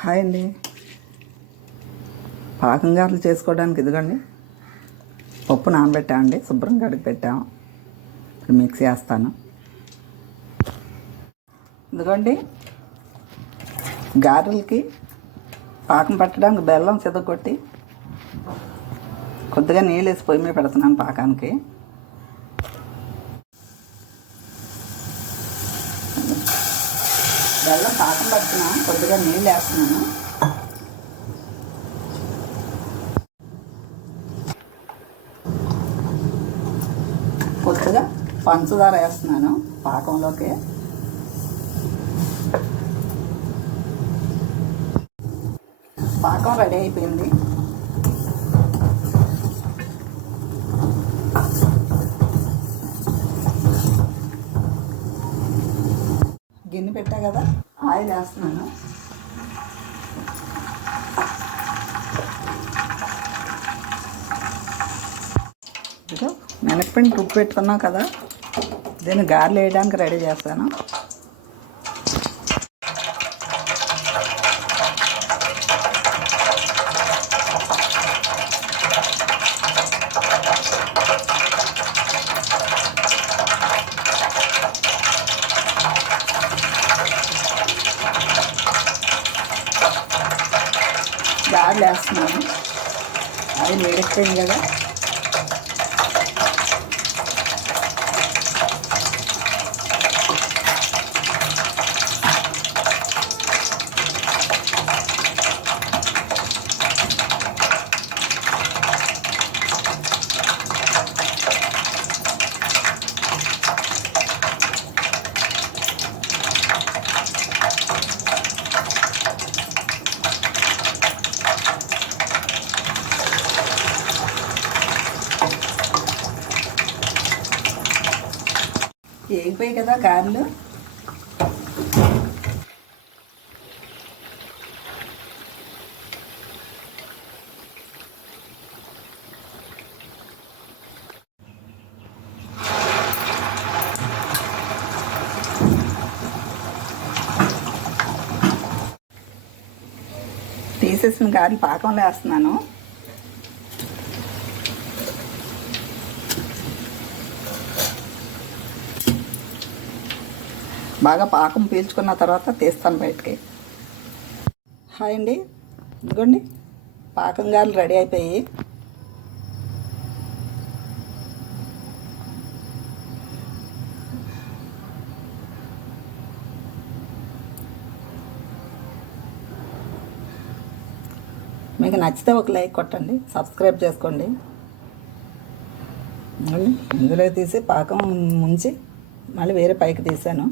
Hi అండి. పాకం గారెలు చేసుకోవడానికి ఇదిగోండి. పప్పు నానబెట్టామండి శుభ్రం కడిగి పెట్టాము ఇప్పుడు మిక్స్ చేస్తాను. ఇదిగోండి. గారెలకి పాకం పట్టడానికి బెల్లం సిద్ధగొట్టి కొద్దిగా నీళ్ళు వేసి పొయ్యి మీద పెడుతున్నాను పాకానికి. బెల్లం పాకం పడుతున్నా కొద్దిగా నీళ్ళు వేస్తున్నాను. కొద్దిగా పంచదార వేస్తున్నాను పాకంలోకి. పాకం రెడీ అయిపోయింది. గిన్నె పెట్టా కదా ఆయిల్ వేస్తున్నాను. మినప్పిండి రుబ్బు పెట్టుకున్నాం కదా దీన్ని గారెలు వేయడానికి రెడీ చేస్తాను. గారెలు వేస్తున్నాను అది వేడెక్కింది కదా. ఏగిపోయి కదా కార్లు? తీసేసిన గారెలు పాకంలో వేస్తున్నాను. బాగా పాకం పీల్చుకున్న తర్వాత తీస్తాను బయటికి. హాయ్ అండి. ఇదిగోండి. పాకం గారు రెడీ అయిపోయి మీకు నచ్చితే ఒక లైక్ కొట్టండి సబ్స్క్రైబ్ చేసుకోండి. ఇందులో తీసి పాకం ముంచి మళ్ళీ వేరే పైకి తీసాను.